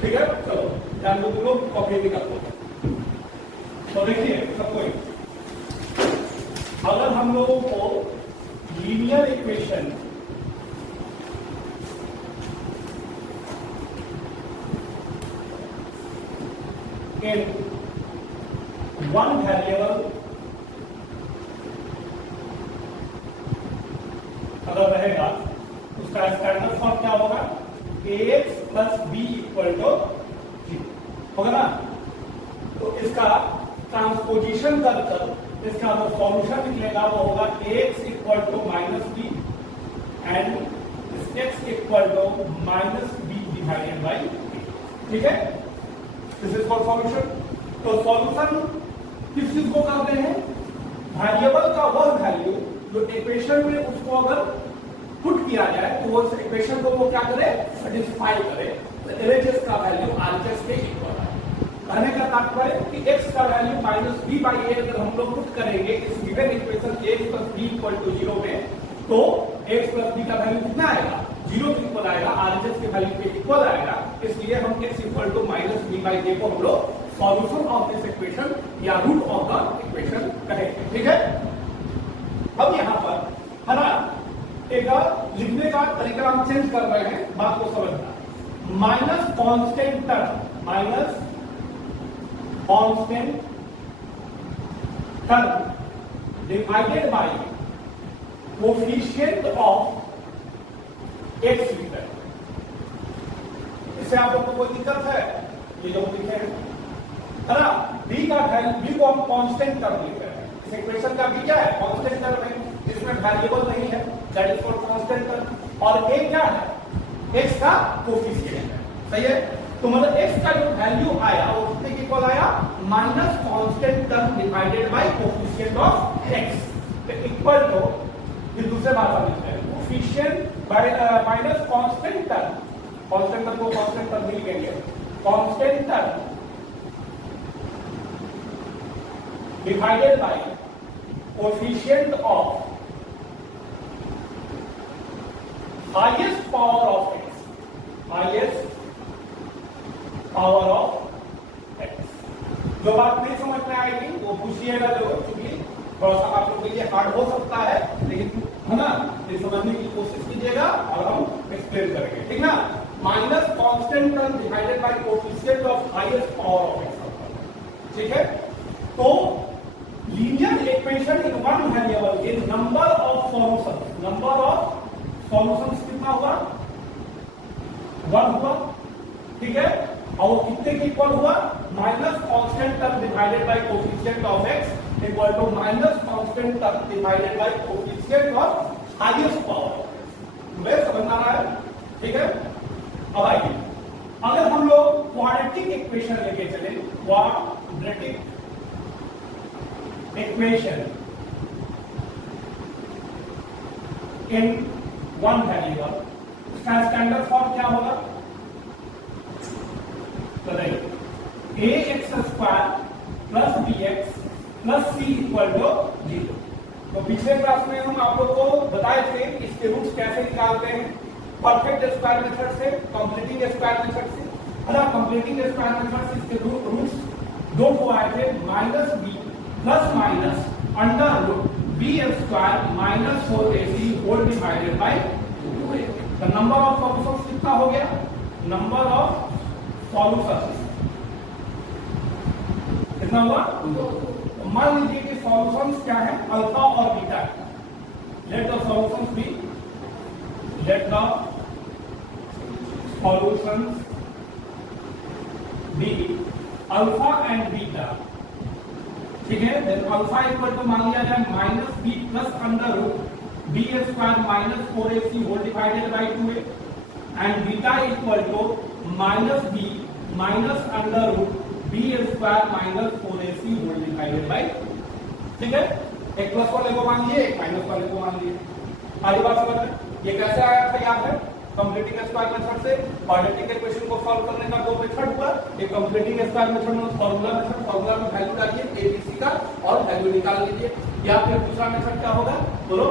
ठीक है, चलो ध्यान दो, तुम लोग कॉपी भी कर लो। तो देखिए सबको, अगर हम लोगों को linear equation in one variable अगर रहेगा, उसका स्टैंडर्ड फॉर्म क्या होगा, ax plus b equal to 0 होगा ना। तो इसका ट्रांसपोजिशन कर इसका जो सॉल्यूशन निकलेगा वो होगा ax equal to minus b and x equal to minus b divided by a। ठीक है, दिस इज फॉर सॉल्यूशन। तो सॉल्यूशन किस चीज को करते हैं, वेरिएबल का वह वैल्यू जो इक्वेशन में उसको अगर पुट किया जाए तो वो इक्वेशन को वो क्या करे, सेटिस्फाई करे। तो एलएचएस का वैल्यू आरएचएस के इक्वल है। कहने का तात्पर्य कि x का value minus b by a अगर हम लोग पुट करेंगे इस given equation x plus b equal to 0 में, तो x प्लस बी का वैल्यू कितना आएगा, 0 के इक्वल आएगा, आरएचएस के वैल्यू के इक्वल आएगा। इसलिए हम x equal to minus b by a को हम लोग सॉल्यूशन ऑफ दिस इक्वेशन या रूट ऑफ द इक्वेशन कहेंगे। ठीक है, अब यहां पर है ना एक लिखने का तरीका हम चेंज कर रहे हैं, बात को समझना। Minus constant term, minus constant term divided by coefficient of x लिखते हैं। इससे आप लोग को कोई दिक्कत है, ये जो लिखे हैं है ना, बी का वैल्यू, बी को हम कांस्टेंट टर्म लिख रहे हैं। इस इक्वेशन का बी क्या है, कांस्टेंट टर्म है, जिसमें वेरिएबल नहीं है, that is called constant term. और ए क्या है, x का कोफिशिएंट है, सही है। तो मतलब x का जो वैल्यू आया वो कितने के इक्वल आया, minus constant term divided by coefficient of x। तो इक्वल टू, फिर दूसरे भाषा में लिखते हैं, coefficient bye minus constant term, constant term को कांस्टेंट टर्म भी लिखेंगे, constant term divided by coefficient of highest power of x, highest power of x। जो बात नहीं समझ में आएगी वो पूछिएगा जरूर, क्योंकि थोड़ा सा आप लोगों के लिए हार्ड हो सकता है, लेकिन है ना, ये समझने की कोशिश कीजिएगा और हम एक्सप्लेन करेंगे, ठीक ना। Minus constant term divided by coefficient of highest power of x, ठीक है। तो linear equation in one variable के number of solution, number of solutions कितना हुआ, 1 हुआ, ठीक है। और वो कितने की इक्वल हुआ, minus constant term divided by coefficient of x equal to minus constant term divided by coefficient of highest power. तुम्हें समझ आ रहा है, ठीक है। अब आइए, अगर हम लोग क्वाड्रेटिक इक्वेशन लेके चले, quadratic equation in one variable, उसका स्टैंडर्ड फॉर्म क्या होगा, बताइए। A x square plus b x plus c equal to 0। तो पिछले क्लास में हम आप लोग को बताए थे इसके रूट्स कैसे निकालते हैं, परफेक्ट स्क्वायर मेथड से, कंप्लीटिंग स्क्वायर मेथड से, है ना। कंप्लीटिंग स्क्वायर मेथड से इसके रूट्स दो को आए थे, minus b plus minus under root b square minus 4ac whole divided by 2a। The number of solutions कितना हो गया, नंबर ऑफ सॉल्यूशंस कितना हुआ, 2। मान लीजिए कि सॉल्यूशंस क्या है, अल्फा और beta. Let the solutions be, let the solutions be alpha and beta, ठीक है। देन अल्फा इक्वल टू मान लिया जाए minus b plus under root b square minus 4ac whole divided by 2a and beta equal to minus b minus under root b square minus 4ac whole divided by, ठीक है। एक plus वाले को मान लिए, एक माइनस वाले को मान लिए। आगे बात समझ में, ये कैसे आया था याद है, कंप्लीटिंग स्क्वायर मेथड से। क्वाड्रेटिक इक्वेशन को सॉल्व करने का दो मेथड हुआ, एक कंप्लीटिंग स्क्वायर मेथड में फार्मूला मेथड, फार्मूला में वैल्यू डालिए एबीसी का और वैल्यू निकाल लीजिए, या फिर दूसरा मेथड क्या होगा, बोलो,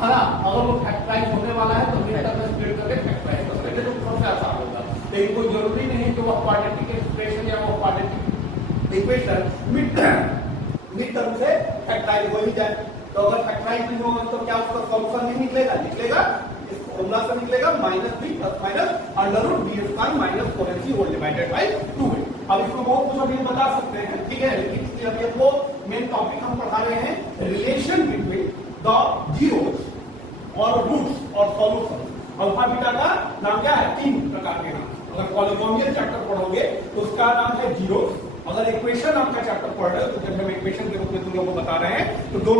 है ना। अगर वो फैक्टराइज होने वाला है तो मिनट में स्प्लिट करके फैक्टराइज कर सकते हैं, जो सबसे आसान होगा। लेकिन कोई जरूरी नहीं कि वो क्वाड्रेटिक एक्सप्रेशन या वो क्वाड्रेटिक इक्वेशन मिड टर्म से फैक्टराइज हो ही जाए। तो अगर फैक्टराइज नहीं होगा तो क्या उसका सॉल्यूशन नहीं निकलेगा? निकलेगा, इस फॉर्मूला से निकलेगा -b plus minus under root b square minus 4ac whole divided by 2a। अब इसको बहुत कुछ अभी बता सकते हैं, ठीक है, लेकिन अभी वो मेन टॉपिक हम पढ़ा रहे हैं रिलेशन बिटवीन द जीरोस और रूट्स और सॉल्यूशन। अल्फा बीटा का नाम क्या है? 3 प्रकार के नाम। अगर पॉलीनोमियल चैप्टर पढ़ोगे तो उसका नाम है जीरोस। अगर इक्वेशन आपका चैप्टर पढ़ रहे हो तो जब हम इक्वेशन के रूप में तुम लोगों को बता रहे हैं तो दो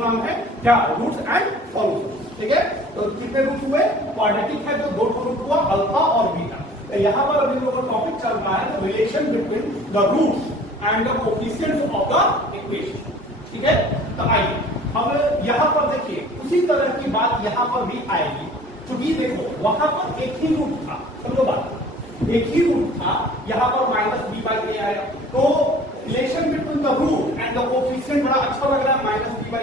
नाम है क्या? रूट्स एंड सॉल्यूशन, ठीक है। तो कितने रूट हुए? क्वाड्रेटिक है तो 2 रूट हुआ, अल्फा और बीटा। तो यहाँ पर अभी लोगों का टॉपिक चल रहा है the relation between the roots and the coefficients of the equation, ठीक है। तो आइए अब यहाँ पर देखिए उसी तरह की बात यहाँ पर भी आएगी, क्योंकि देखो वहां पर एक ही रूट था, समझो बात, एक ही रूट था, यहाँ पर -b/a आया। तो relation between the root and the coefficient बड़ा अच्छा लग रहा है, -b/a।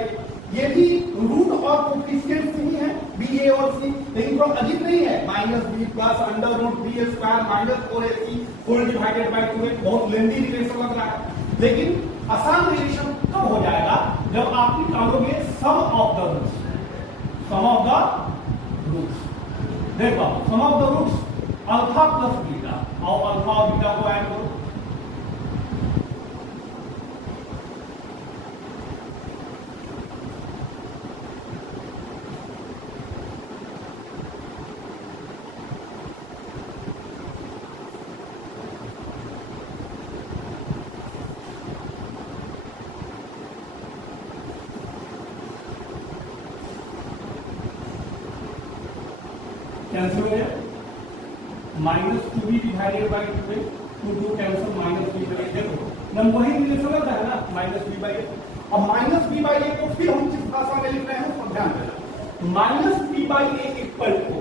ये भी रूट और कोएफिशिएंट ही है, ba और c, लेकिन थोड़ा अजीब नहीं है। -b plus under root b square minus 4ac whole divided by 2a, बहुत लेंथी रिलेशन लग रहा है। लेकिन आसान रिलेशन कब हो जाएगा? जब आप निकालोगे sum of the roots, sum of the roots. देखो sum of the roots alpha plus beta, और अल्फा और बीटा को ऐड करो, कैंसिल हो गया, -2b divided by 2a, 2 cancel -b/a। देखो हम वही रिलेशन लग रहा है ना, -b/a। अब -b/a को फिर हम किस भाषा में लिख रहे हैं उसको ध्यान देना। -b/a इक्वल टू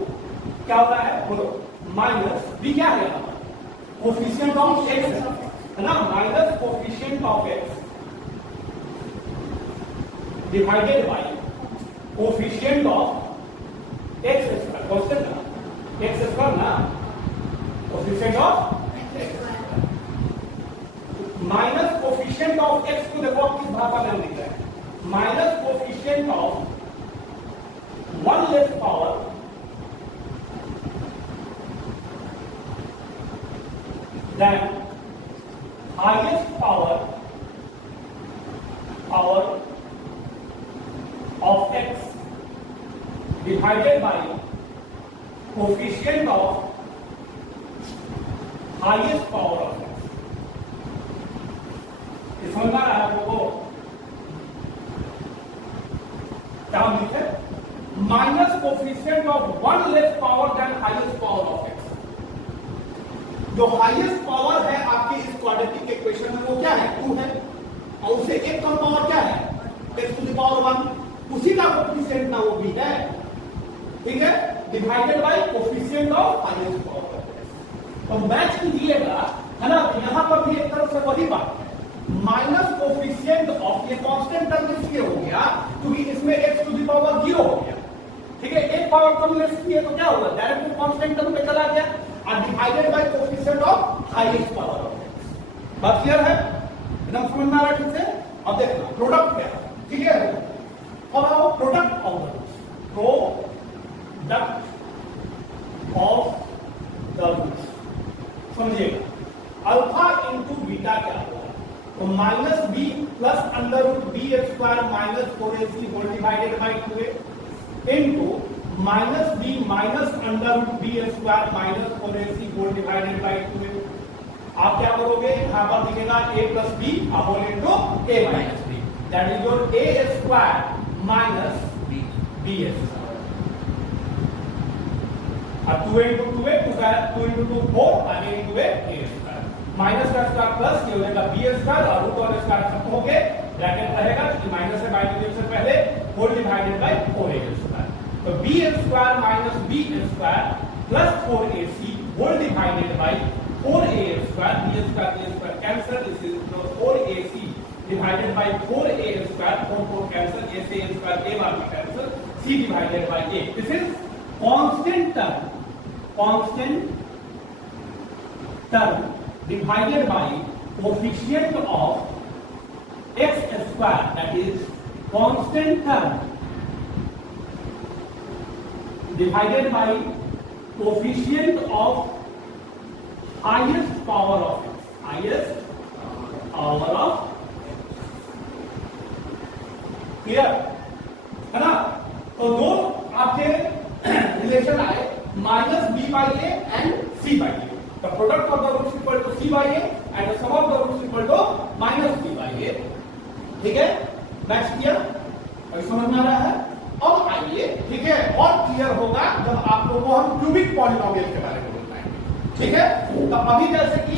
क्या होता है? बोलो, माइनस b क्या है यहाँ पर? कोएफिशिएंट ऑफ x है ना, minus coefficient of x divided bye coefficient of x square, constant ना, x स्क्वायर ना, coefficient of minus coefficient of x को देखो किस भाषा में हम लिख रहे हैं? Minus coefficient of 1 less power than highest power of x divided by coefficient of highest power of x। समझ आ रहा है आपको? क्या हम लिखे? Minus coefficient of 1 less power than highest power of x। जो हाईएस्ट पावर है आपकी इस क्वाड्रेटिक इक्वेशन में वो क्या है? 2 है, और उससे एक कम पावर क्या है? x to the power 1, उसी का कोएफिशिएंट ना वो भी है, ठीक है, divided by coefficient of highest power of x। तो मैच कीजिएगा, है ना। तो यहां पर भी एक तरफ से वही बात है, माइनस कोएफिशिएंट ऑफ, ये कांस्टेंट टर्म इसलिए हो गया क्योंकि इसमें x टू द पावर 0 हो गया, ठीक है। एक पावर कम लेस किए तो क्या होगा? डायरेक्ट कांस्टेंट टर्म पे चला गया, और divided by coefficient of highest power of x। बात क्लियर है? एकदम समझ में आ रहा है ठीक से? अब देखना प्रोडक्ट क्या है, ठीक है। अब आओ product of the roots, product of the roots समझिएगा। अल्फा इंटू बीटा क्या होगा? तो -b plus under root b square minus 4ac whole divided by 2a into -b minus under root b square minus 4ac whole divided by 2a। आप क्या करोगे? यहां पर दिखेगा a plus b whole into a minus b, that is your a square minus b square, और 2 into 2 2 into 2 4 आगे into a square, minus का square plus ये हो जाएगा b स्क्वायर, और रूट और स्क्वायर खत्म हो गए, ब्रैकेट रहेगा क्योंकि माइनस से बाय से पहले whole divided by 4a square. तो b square minus b square plus 4ac whole divided by 4a square, b square cancel, this is 4ac divided by 4a square, 4 cancel, a से a square a बार में cancel, c divided by a। This is constant term, constant term divided by coefficient of x square, that is constant term divided by coefficient of highest power of x, highest power of, clear है ना। तो दो आपके relation आए minus b by a and c by a, the product of the roots equal to c by a and the sum of the roots equal to minus b by a. ठीक है, match किया, अभी समझ में आ रहा है। अब आइए, ठीक है, और क्लियर होगा जब आप लोगों को हम क्यूबिक पॉलिनोमियल के बारे में बताएंगे। ठीक है, तो अभी जैसे कि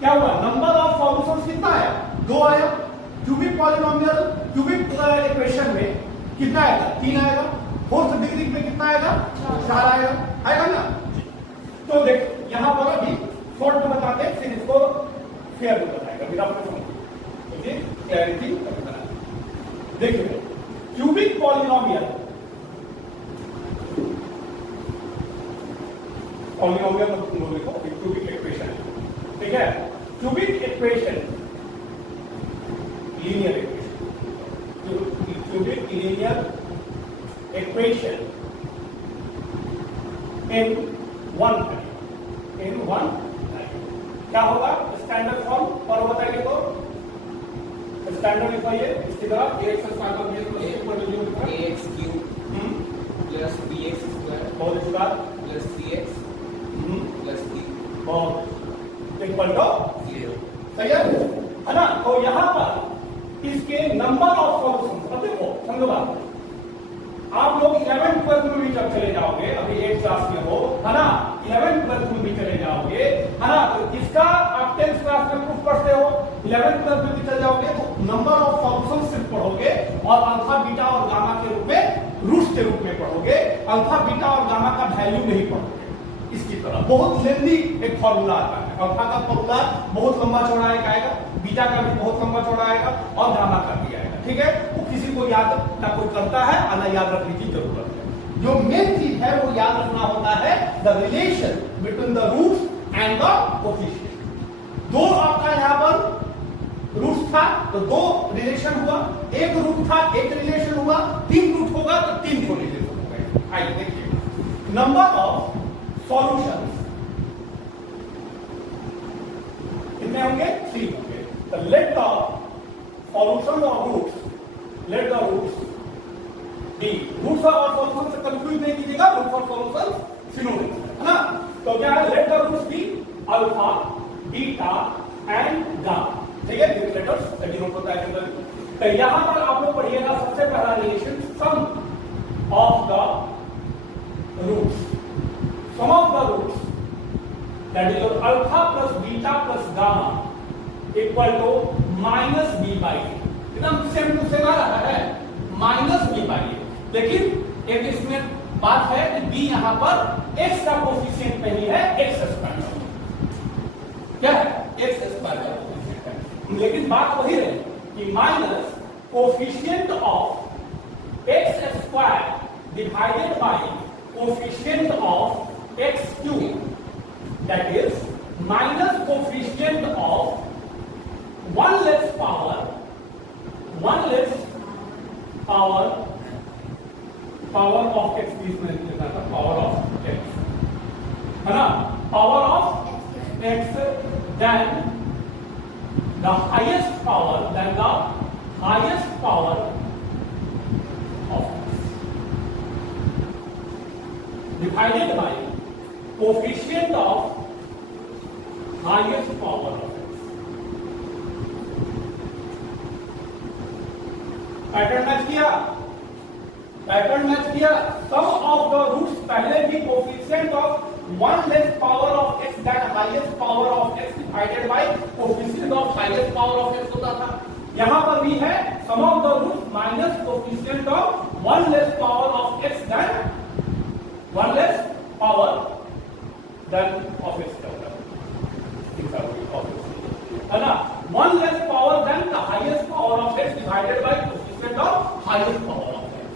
क्या हुआ, नंबर ऑफ सॉल्यूशंस कितना आया, 2 आया। क्यूबिक पॉलिनोमियल क्यूबिक इक्वेशन में कितना आएगा, 3 आएगा। फोर्थ डिग्री में कितना आएगा, 4 आएगा, आएगा ना। तो देख यहां पर अभी शॉर्ट में बताते हैं, फिर इसको फेयर में बताएगा, फिर आपको समझिए क्लैरिटी बताना। देखिए क्यूबिक पॉलिनोमियल, पॉलिनोमियल मतलब देखो क्यूबिक इक्वेशन, ठीक है। Cubic equation linear equation, cubic linear equation in one क्या होगा, स्टैंडर्ड फॉर्म पर बताइए। तो स्टैंडर्ड लिखवाइए इसकी तरह ax स्क्वायर का base plus equal to ax cube plus bx square और इसका प्लस cx प्लस d और इक्वल टू 0। सही है ना। तो यहां पर इसके नंबर ऑफ सॉल्यूशंस, अब देखो समझो बात, आप लोग 11th 12th में भी जब चले जाओगे, अभी 8th क्लास में हो, है ना, 11th 12th में भी चले जाओगे, है ना, तो इसका आप 10th क्लास में प्रूफ पढ़ते हो, 11th 12th में भी चले जाओगे तो नंबर ऑफ सॉल्यूशंस सिर्फ पढ़ोगे और अल्फा बीटा और गामा के रूप में, रूट्स के रूप में पढ़ोगे, अल्फा बीटा और गामा का वैल्यू नहीं पढ़ोगे। इसकी तरह बहुत लेंदी एक फॉर्मूला आता है, अल्फा का फॉर्मूला बहुत लंबा चौड़ा आएगा, बीटा का भी बहुत लंबा चौड़ा आएगा और गामा का भी आएगा। ठीक है, वो किसी को याद ना कोई करता है और ना याद रखने की जरूरत है। जो मेन चीज है वो याद रखना होता है the relation between the roots and the coefficient. दो आपका यहां पर रूट्स था तो 2 रिलेशन हुआ, एक रूट था एक रिलेशन हुआ, 3 रूट होगा तो 3 को रिलेशन होगा। आइए देखिए, नंबर ऑफ सॉल्यूशंस कितने होंगे, 3 होंगे। तो let the solution of roots, let the roots be, roots और सॉल्यूशन से कंफ्यूज नहीं कीजिएगा, रूट्स और सॉल्यूशन सिनोनिम्स है ना। तो क्या है, let the roots be alpha beta and gamma. ठीक है, दिस लेटर्स डिनोट होता है जनरली। तो यहां पर आप लोग पढ़िएगा सबसे पहला relation sum of the roots, sum of the roots that is your alpha plus beta plus gamma equal to minus b by a। एकदम सेम टू सेम आ रहा है, माइनस b by a। लेकिन एक इसमें बात है कि b यहां पर x का कोफिशिएंट नहीं है, x स्क्वायर क्या है, x स्क्वायर का कोफिशिएंट है। लेकिन बात वही रहे कि minus coefficient of x square divided by coefficient of x cube, that is minus coefficient of 1 less power of x, इसमें लिखा था power of x, है ना, power of x than the highest power of x divided by coefficient of highest power of x। Pattern match किया, pattern match किया। Sum of the roots पहले भी coefficient of 1 less power of x that highest power of x divided by coefficient of highest power of x होता था। यहां पर भी है sum of the roots minus coefficient of 1 less power of x that 1 less power than of its है ना, 1 less power than the highest power of x divided by coefficient of highest power of x।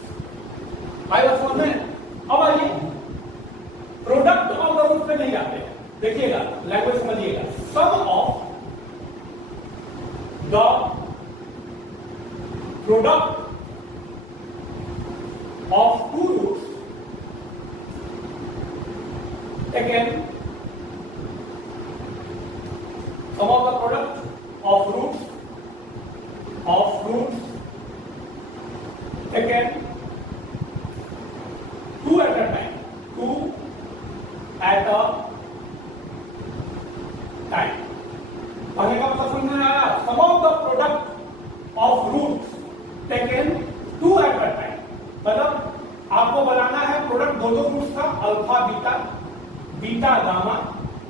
आया समझ में। अब आइए product of the root पे नहीं आते, देखिएगा लैंग्वेज समझिएगा, sum of the product of two roots taken, sum of the product of roots taken two at a time, कहने का मतलब समझ में आया? Sum of the product of roots taken two at a time, मतलब आपको बनाना है प्रोडक्ट दो रूट्स का, alpha beta, beta gamma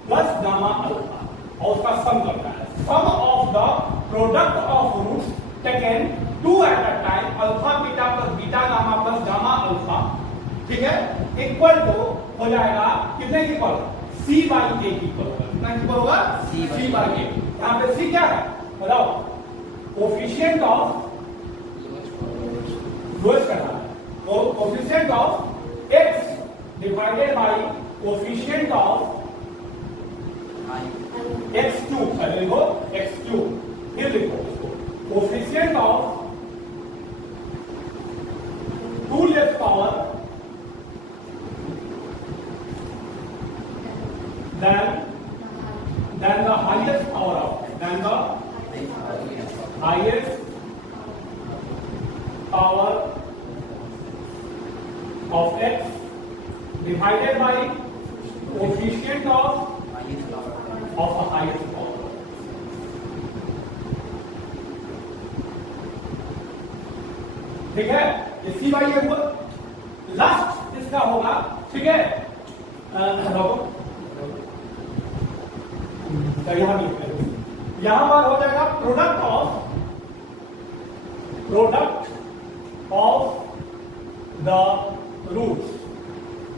plus gamma alpha, और उसका सम करना है। Sum of the product of roots taken two at a time, alpha beta plus beta gamma plus gamma alpha, ठीक है, इक्वल टू हो जाएगा कितने की इक्वल? सी बाई ए की इक्वल होगा। कितना इक्वल होगा? सी बाई ए। यहाँ पे सी क्या है बताओ? कोफिशिएंट ऑफ लोएस्ट करना है, तो coefficient of x divided by coefficient of x2, पहले लिखो x2, फिर लिखो इसको coefficient of 2 less power than the highest power of highest power of x divided by coefficient of a highest power. ठीक है, इसी बाई ये हुआ लास्ट इसका होगा, ठीक है, यहां पर हो जाएगा product of the roots,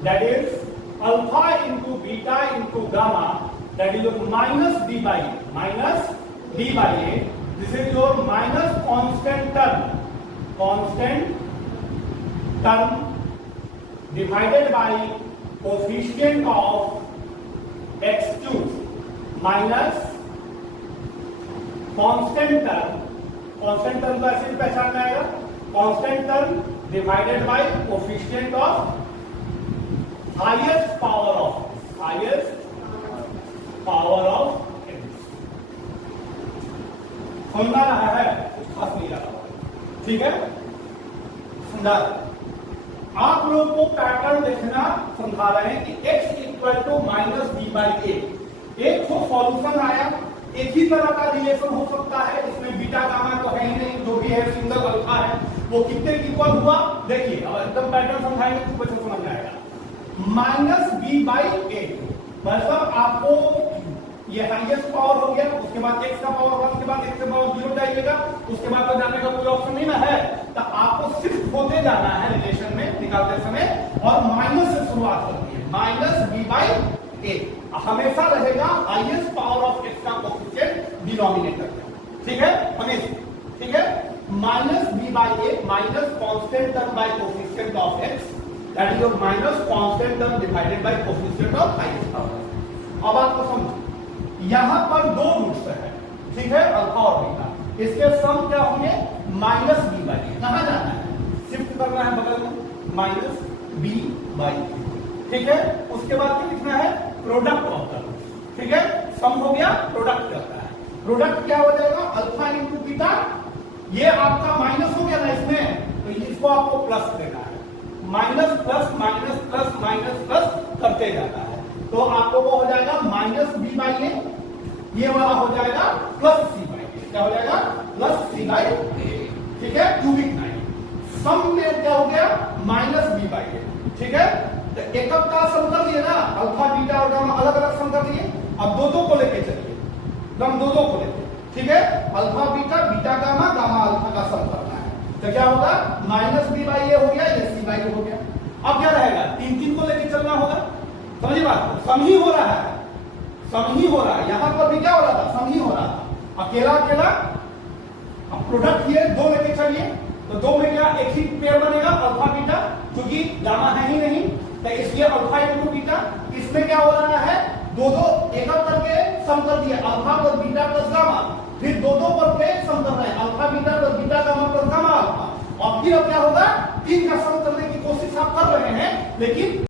that is alpha into beta into gamma, that is your minus d by a, this is your minus constant term divided by coefficient of x2 minus constant term का ऐसे पहचान में आएगा, constant term divided by coefficient of highest power of समझा रहा है? कुछ खास नहीं रहा, ठीक है, समझा। आप लोग को पैटर्न देखना समझा रहे हैं कि x equal to minus d by a, एक तो सॉल्यूशन आया, एक ही तरह का रिलेशन हो सकता है, इसमें बीटा गामा तो है ही नहीं, जो भी है सिंगल अल्फा है, वो कितने इक्वल हुआ देखिए, एकदम पैटर्न समझाएंगे तो बच्चों समझ में आएगा। माइनस बी बाई ए, मतलब आपको ये हाईएस्ट पावर हो गया, उसके बाद x का पावर 1, उसके बाद x का पावर 0 जाइएगा, उसके बाद तो जाने का कोई ऑप्शन नहीं ना है, तो आपको सिर्फ होते जाना है रिलेशन में निकालते समय, और माइनस से शुरुआत करनी है, माइनस बी बाई ए हमेशा रहेगा हाईएस्ट पावर ऑफ x का कोफिशिएंट डिनोमिनेटर में, ठीक है, हमेशा, ठीक है, minus b by a minus constant term by coefficient of x, that is your minus constant term divided by coefficient of highest power. अब आपको समझो, यहां पर दो रूट्स है, ठीक है, अल्फा और बीटा, इसके सम क्या होंगे? माइनस बी बाई ए, कहां जाना है? शिफ्ट करना है बगल में, माइनस बी बाई ए, ठीक है, उसके बाद क्या लिखना है? प्रोडक्ट ऑफ द रूट्स, ठीक है, सम हो गया, प्रोडक्ट करता है, प्रोडक्ट क्या हो जाएगा? अल्फा इंटू बीटा, ये आपका माइनस हो गया ना इसमें, तो इसको आपको प्लस देना है, minus plus minus plus minus plus करते जाता है, तो आपको वो हो जाएगा माइनस बी बाई ए, ये वाला हो जाएगा प्लस सी बाई ए, क्या हो जाएगा? प्लस सी बाई ए, ठीक है, क्यूबिक 9। सम में क्या हो गया? माइनस बी बाई ए, ठीक है, तो एकक का सम कर लिए ना, अल्फा बीटा और गामा अलग अलग सम कर लिए, अब दो को लेके चलिए, हम दो को लेके, ठीक है, alpha beta beta gamma gamma alpha का सम करना है, तो क्या होगा? माइनस बी बाई ए हो गया, ये सी बाई ए हो गया। अब क्या रहेगा? तीन को लेके चलना होगा, समझिए बात, सम ही हो रहा है, सम ही हो रहा है, यहां पर भी क्या हो रहा था? सम ही हो रहा था, अकेला अकेला। अब प्रोडक्ट ये दो लेके चलिए, तो दो में क्या एक ही पेयर बनेगा, अल्फा बीटा, क्योंकि गामा है ही नहीं, तो इसलिए अल्फा इंटू बीटा, इसमें क्या हो रहा है? दो दो एक एक करके सम कर दिया, alpha plus beta plus gamma, फिर दो दो पर पे सम कर रहे हैं, alpha beta plus beta gamma plus gamma alpha, और फिर अब क्या होगा, तीन का सम करने की कोशिश आप कर रहे हैं, लेकिन